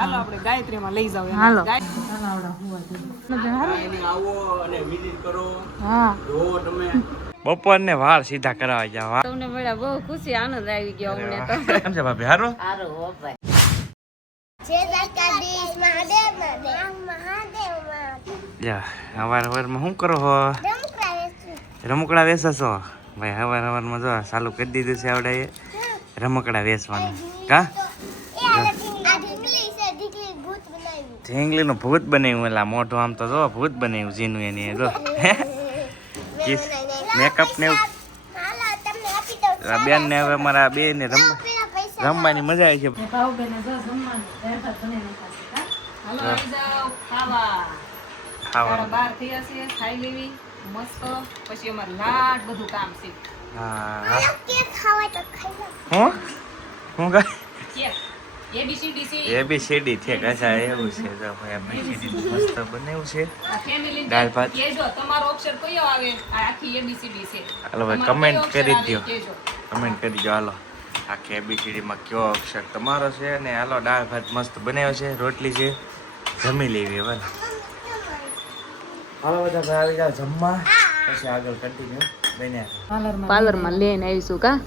હાલો આપણે ગાયત્રીમાં લઈ જાવ હાલો બપોર ને વાળ સીધા કરાવવા ગયા. તમને મળ્યા બહુ ખુશી આનંદ આવી ગયો અમને તો. કેમ છે ભાભી? હારો હારો હો ભાઈ. હવાર હવારમાં શું કરો હો? રમકડા વેચો છો ભાઈ? હવાર હવારમાં જો ચાલુ કરી દીધું છે આવડે રમકડા વેચવાનું. કા ઢીંગલી નું ભૂત બનાવ્યું. એલા મોઢું આમ તો જો ભૂત બનાવ્યું જીનું એની જો મેકઅપ ને બેન ને હવે મારા બે ને રમવાની મજા આવી છે. ખાવા બહાર થયા છે, ખાઈ લેવી મસ્ત. પછી અમારે લાડ બધું કામ છે. હા હું કઈ એબીસીડી છે કશા એવું છે. જો ભાઈ એબીસીડી મસ્ત બનાવ્યું છે. દાળ ભાત તમારો અક્ષર કયો આવે? આખી એબીસીડી છે. હાલો ભાઈ કમેન્ટ કરી દો, કમેન્ટ કરી દો. હાલો આખી એબીસીડી માં કયો અક્ષર તમારો છે? ને હાલો દાળ ભાત મસ્ત બનાવ્યો છે, રોટલી છે, જમી લેવી હવે. હાલો બધા ભાઈ આવી જાવ જમવા, પછી આગળ કન્ટિન્યુ બન્યા. પાર્લરમાં લઈને આવીશું કા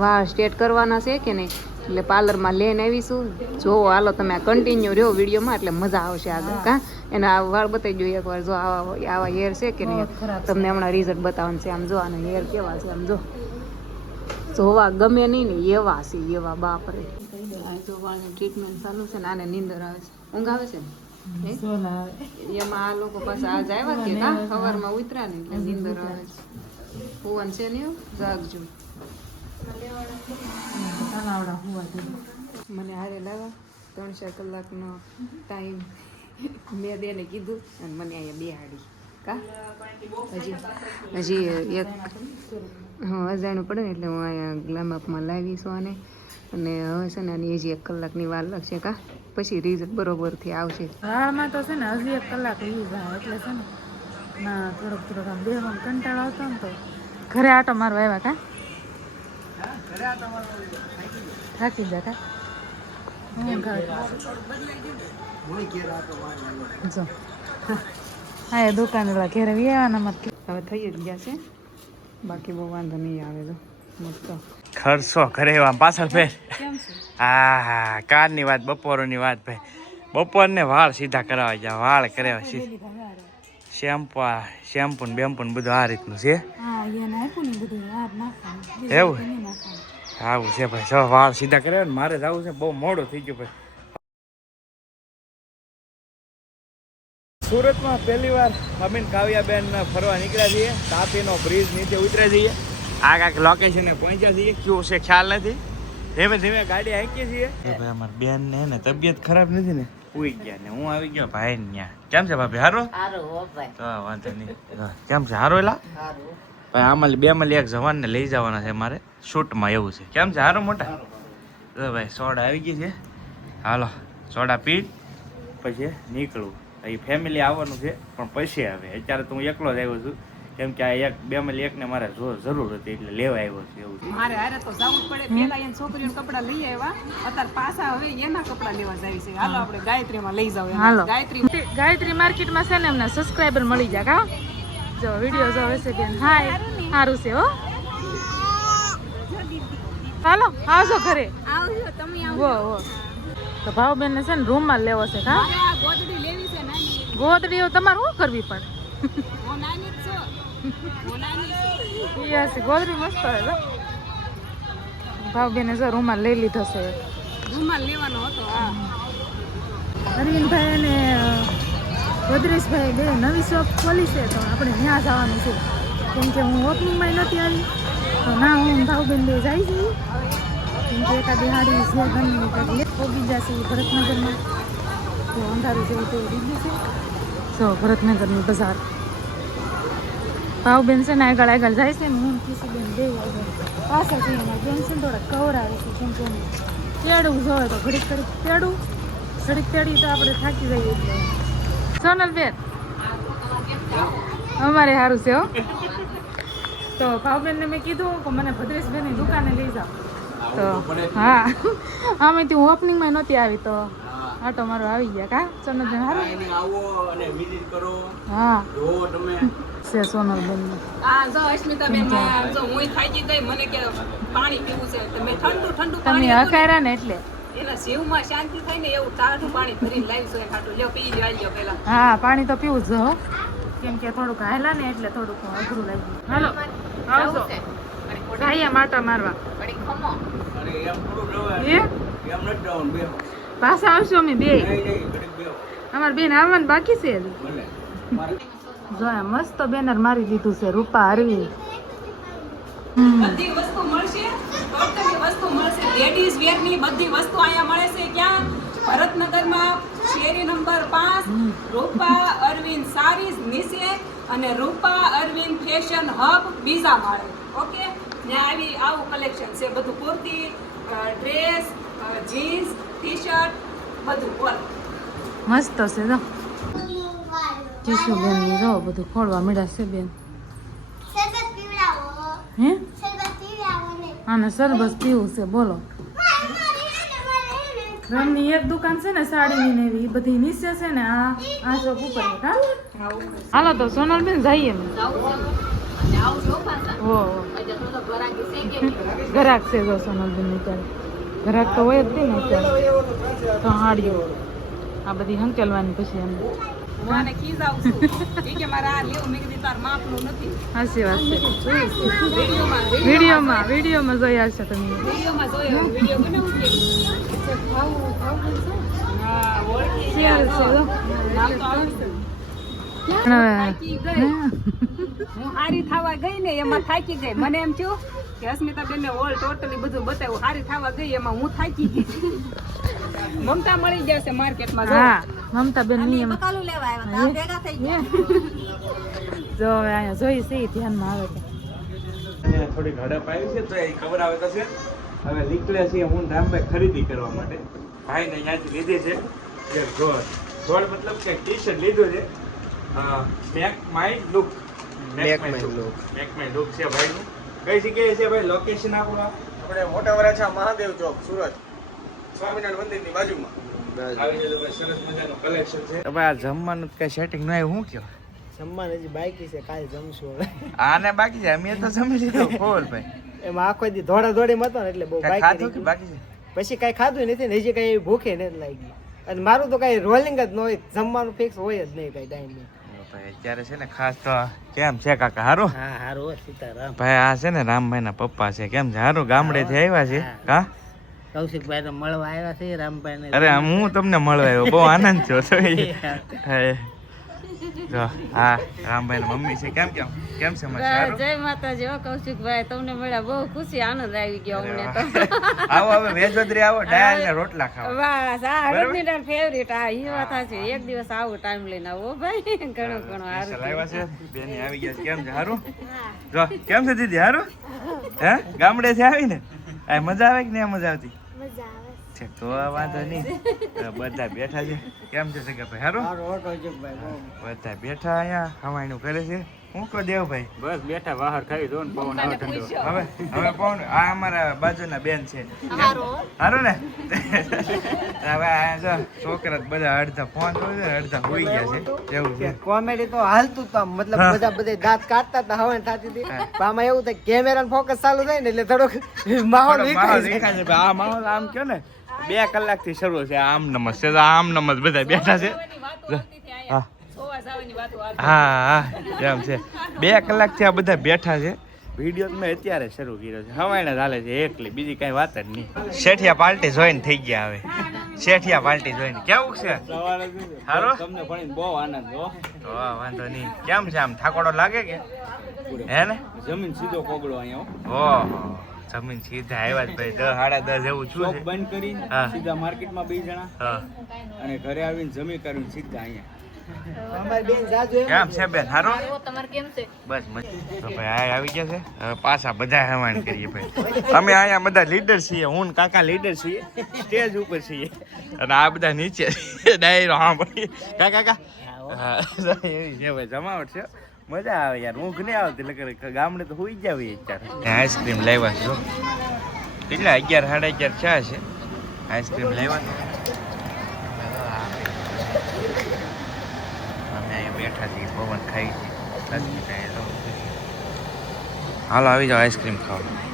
વાળ સ્ટ્રેટ કરવાના છે કે નહીં, એટલે પાર્લરમાં લઈને આવીશું. જોવો હાલો તમે કન્ટિન્યુ રહ્યો વિડીયોમાં એટલે મજા આવશે આગળ કા. એના વાળ બતાવી જોઈએ એકવાર. જો આવા હેર છે કે નહીં, તમને હમણાં રિઝલ્ટ બતાવવાનું છે. આમ જો આના હેર કેવા છે, આમ જો જોવા ગમે નહીં ને એવા છે એવા. બાપરે જો વાળની ટ્રીટમેન્ટ ચાલુ છે ને આને નીંદર આવે છે, ઊંઘ આવે છે ને એમાં. આ લોકો પાસે આજ આવ્યા કે કા સવારમાં ઉતર્યા ને એટલે નીંદર આવે છે. ભુવન છે ને જાગજો. મને હારે લાવા 3-4 કલાકનો ટાઈમ મેં બેને કીધું અને મને અહીંયા બેહાડી કા. હજી એક અજાણું પડે ને એટલે હું અહીંયા ગ્લામઅપમાં લાવીશું આને. અને હવે છે ને આની હજી 1 કલાકની વાર લાગશે કા, પછી રિઝલ્ટ બરોબરથી આવશે. વાળમાં તો છે ને હજી 1 કલાક યુઝ આવે એટલે છે ને ના થોડોક આમ દેહમાં કંટાળો આવતો ને તો ઘરે આટો મારવા આવ્યા કા. થાકી ગયા કા. જો હા એ દુકાન એલા ઘેરે આવ્યા મત. હવે થઈ જ ગયા છે, બાકી બહુ વાંધો નહીં આવે. તો મસ્ત ખર્ચો ઘરે પાછળ ફેર. હા કારની વાત, બપોરની વાત ભાઈ. બપોર ને વાળ સીધા કરાવવા ગયા. વાળ કરાવ્યા શેમ્પુ ને બેમ્પુ ને બધું આ રીતનું છે. એવું આવું છે ભાઈ. જો વાળ સીધા કરાવ્યા ને મારે જવું છે, બહુ મોડું થઈ ગયું ભાઈ. સુરતમાં પહેલી વાર અમે કાવ્યાબેન ફરવા નીકળ્યા છીએ. તાપીનો બ્રિજ નીચે ઉતર્યા છીએ. આ કાંઈક લોકેશને પહોંચ્યા છીએ, કયું છે ખ્યાલ નથી. ધીમે ધીમે ગાડી હાંકીએ છીએ. ભાઈ અમારી બેન ને તબિયત ખરાબ નથી ને, ઉઈ ગયા ને હું આવી ગયો ભાઈ ત્યાં. કેમ છે ભાભી? હારો તો વાંધો નહીં. કેમ છે? હારો એલા ભાઈ. આમાં બે માં એક જવાનને લઈ જવાના છે મારે શૂટમાં, એવું છે. કેમ છે? હારો મોટા ભાઈ. સોડા આવી ગઈ છે, હાલો સોડા પી પછી નીકળવું. એ ફેમિલી આવવાનું છે પણ પછી આવે. અત્યારે તો હું એકલો જ આવ્યો છું, કેમ કે આ બે માંથી એકને મારે જરૂર હતી એટલે લેવા આવ્યો છે. એવું મારે હારે તો જવું જ પડે. પેલા એને છોકરીઓના કપડા લઈ આવ્યા, અત્યારે પાછા હવે એના કપડા લેવા જાય છે. હાલો આપણે ગાયત્રીમાં લઈ જાવ. હાલો ગાયત્રી માર્કેટમાં છે ને એમના સબસ્ક્રાઇબર મળી જાય કા. જો વિડીયો જો હશે બેન. હાય સારું છે હો. હાલો આવજો ઘરે. આવજો તમે. હો તો ભાવબેન ને છે ને રૂમાલ લેવો છે કા. ગોદડી લેવી છે નાની. ગોદડીઓ તમારે શું કરવી પડે? હું નાની જ છું. યસ ગોદડી મસ્ત છે. ભાવબેને જો રૂમાલ લઈ લીધો છે. રૂમાલ લેવાનો હતો. હા અરવિંદભાઈ અને ભદ્રેશભાઈ બે નવી શોપ ખોલી છે, તો આપણે ત્યાં જવાનું છે. કેમ કે હું ઓપનિંગમાં નહોતી આવી, તો ના હું ભાવબેન બે જાય છે. કેમ કે એકાદી હાડી છે ઘરની એટલે પોગી જશે ભરતનગરમાં. તો અંધારું જેવું તો રીગી છે. તો ભરતનગરની બજાર ભાવબેન છે ને આગળ જાય છે ને હું ખુશીબેન બે પાછળ છે. એમાં બેન છે ને થોડા કવર આવે છે. કેમ કે તેડવું જોવે તો ઘડીક તેડું ઘડીક તેડી તો આપણે થાકી જઈએ. એટલે સોનલબેન અમારે સારું છે હો. તો ભાવબેનને મેં કીધું કે મને ભદ્રેશબેનની દુકાને લઈ જાઓ. તો હા આમેથી હું ઓપનિંગમાં નહોતી આવી તો આટો મારો આવી ગયા કા સોનલબેન હારું આવો અને વિઝિટ કરો હા જોવો તમે છે સોનલબેન આ જો અસ્મિતાબેન જો હું થાકી ગઈ મને કે પાણી પીવું છે તો મેં ઠંડુ ઠંડુ તમે પાણી હકાર્યા ને એટલે એના શિવમાં શાંતિ થાય ને એવું ટાઢું પાણી ભરીને લાવીશું એક આટલું લ્યો પી લ્યો આવી પેલા હા પાણી તો પીવું જ હો કેમ કે થોડુંક હાયલા ને એટલે થોડુંક અઘરું લાગ્યું હાલો આવજો ભાઈ માટા મારવા ઘડી ખમો અરે એમ થોડું રવાય એ એમ નથી જવાનું બે પાછા આવશો અમે બે નહીં ઘડીક બે અમાર બેન આવવાનું બાકી છે હજી. ભલે મારે જો આ મસ્ત બેનર મારી દીધું છે રૂપા હરવી બધી વસ્તુ મળશે ટોટલી વસ્તુ મળશે લેડીઝ વેર ની બધી વસ્તુ અહીંયા મળે છે ક્યાં ભરતનગરમાં શેરી નંબર 5 રૂપા અરવિંદ સારીઝ નીચે અને રૂપા અરવિંદ ફેશન હબ બીજા માળે ઓકે ને આવું કલેક્શન છે બધું કુર્તી ડ્રેસ જીન્સ ટી-શર્ટ બધું બોલ મસ્ત છે જો જીસુ બેન ની જો બધું ખોળવા મળ્યા છે બેન હે આને સરબત પીવું છે બોલો રમની એક દુકાન છે ને સાડીની ને એવી બધી નીચે છે ને આ શોપ ઉપર છે કા હાલો તો સોનલબેન જઈએ અમે ઓ ઘરાક છે જો સોનલબેન ની ત્યારે ઘરાક તો હોય જ નહીં ને અત્યારે તો હાડીઓ આ બધી હંકેલવાની પછી એમ હું આને ખીજાવું છું ઈ કે મારે આ લેવું મેં કીધું તાર માપનું નથી હાચી વાત છે વિડીયોમાં વિડીયોમાં જોઈ આવશે તમે વિડીયોમાં જોયો વિડીયો બનાવું કે હા ઓળખી શેર છે જો. નામ તો આવડશે પણ હવે થાકી ગઈ. હું હારી થવા ગઈ ને એમાં થાકી ગઈ મને એમ થયું કે અસ્મિતાબેન ને ઓલ ટોટલી બધું બતાવ્યું હારી થવા ગઈ એમાં હું થાકી ગઈ મમતા મળી જશે માર્કેટમાં જો હા મમતા બેન ની એમ બકાલું લેવા આવ્યા તા ભેગા થઈ ગયા જો હવે અહીંયા જોઈ છે ઈ ધ્યાનમાં આવે છે અને થોડી હડપ આવી છે તો એ ખબર આવે તો છે હવે નીકળ્યા છીએ હું રામભાઈ ખરીદી કરવા માટે ભાઈને અહીંયાથી લીધી છે એક ગોળ મતલબ કે ટી-શર્ટ લીધું છે make my look make my look છે ભાઈનું કઈ જગ્યાએ છે ભાઈ લોકેશન આપણું આપણે મોટા વરાછા મહાદેવ ચોક સુરત સ્વામિનારાયણ મંદિરની બાજુમાં આવી છે તો ભાઈ સરસ મજાનું કલેક્શન છે હવે આ જમવાનું કઈ સેટિંગ ન આવ્યું હું કયો જમવાનું હજી બાકી છે કાલે જમશું હવે આને બાકી છે અમે તો જમી લીધું ફોલ ભાઈ એમાં આખો દી ધોડા દોડીમાં હતો ને એટલે બહુ કાંઈ બાકી ખાધું કે બાકી છે પછી કાંઈ ખાધું નથી ને હજી કાંઈ ભૂખે નથી લાગી અને મારું તો કાંઈ રોલિંગ જ ન હોય જમવાનું ફિક્સ હોય જ નહીં કાંઈ ટાઈમ નહીં ભાઈ અત્યારે છે ને ખાસ તો કેમ છે કાકા હારું હા હારું સીતારામ ભાઈ આ છે ને રામભાઈ ના પપ્પા છે કેમ છે હારું ગામડેથી આવ્યા છે કા કૌશિકભાઈ તો મળવા આવ્યા છે રામભાઈ ને અરે હું તમને મળવા આવ્યો બહુ આનંદ છો જો હા રામભાઈ ની મમ્મી છે કેમ કેમ કેમ છે મસ્ત સારું જય માતાજી હો કૌશિકભાઈ તમને મળ્યા બહુ ખુશી આનંદ આવી ગયો અમને તો આવો હવે વેજોદરી આવો ડાયલ ને રોટલા ખાઓ બસ આ હળદની દાળ ફેવરિટ આ ઈ વાત છે એક દિવસ આવો ટાઈમ લઈને આવો ભાઈ ઘણું ઘણું હારું લાવ્યા છે બેની આવી ગયા છે કેમ છે હારું જો કેમ છે દીદી હારું હે ગામડે થી આવીને આ મજા આવે કે નહીં મજા આવતી છે તો વાંધો નહીં બધા બેઠા છે કેમ છે સગા ભાઈ હારું બધા બેઠા અહીંયા હવાઈનું કરે છે હું કહો દેવભાઈ બસ બેઠા બહાર ખાઈ દો ને પવન આવે ઠંડો હવે પવન આ અમારા બાજુના બેન છે હારું ને હવે આ જો છોકરા બધા અડધા ફોન જોઈ છે અડધા હોઈ ગયા છે એવું છે કોમેડી તો હાલતું તો મતલબ બધા દાંત કાઢતા હતા હવન થતી હતી પણ આમાં એવું થાય કેમેરા ફોકસ ચાલુ થાય ને એટલે થોડોક માહોલ માહોલ વિખાય વિખાય છે આ માહોલ આમ કયો ને 2 કલાકથી શરૂ છે આમ નમસ છે આમ નમસ બધા બેઠા છે હા હા હા એમ છે 2 કલાકથી આ બધા બેઠા છે વિડીયો મેં અત્યારે શરૂ કર્યો છે હવાઈને ચાલે છે એકલી બીજી કઈ વાત જ નહીં શેઠિયા પાર્ટી જોઈને થઈ ગયા હવે શેઠિયા પાર્ટી જોઈને કેવું છે હારો તમને ભણીને બહુ આનંદ હો વાહ વાંધો નહીં કેમ છે આમ થાકોડો લાગે કે હે ને જમીન સીધો કોગળો અહીંયા ઓહો જમીન સીધા આવ્યા જ ભાઈ 10 સાડા 10 જેવું છું શોપ છે બંધ કરી હા. સીધા માર્કેટમાં 2 જણા હા અને ઘરે આવીને જમી કરીને સીધા અહીંયા અમારી બેન જાજુ એમ કેમ છે બેન હારો તમારે કેમ છે બસ મજા તો ભાઈ આ આવી ગયા છે હવે પાછા બધા હેવાણ કરીએ ભાઈ અમે અહીંયા બધા લીડર છીએ હું ને કાકા લીડર છીએ સ્ટેજ ઉપર છીએ અને આ બધા નીચે ડાયરો હા ભાઈ કાકા હા એવી છે ભાઈ જમાવટ છે મજા આવે યાર ઊંઘ નહીં આવતી એટલે ગામડે તો હોઈ જ આવી અત્યારે આઈસ્ક્રીમ લાવ્યા છો કેટલા 11 સાડા 11 ચા છે આઈસ્ક્રીમ લેવાનું અમે અહીંયા બેઠા છીએ પવન ખાઈ છીએ હાલો આવી જાઓ આઈસ્ક્રીમ ખાવા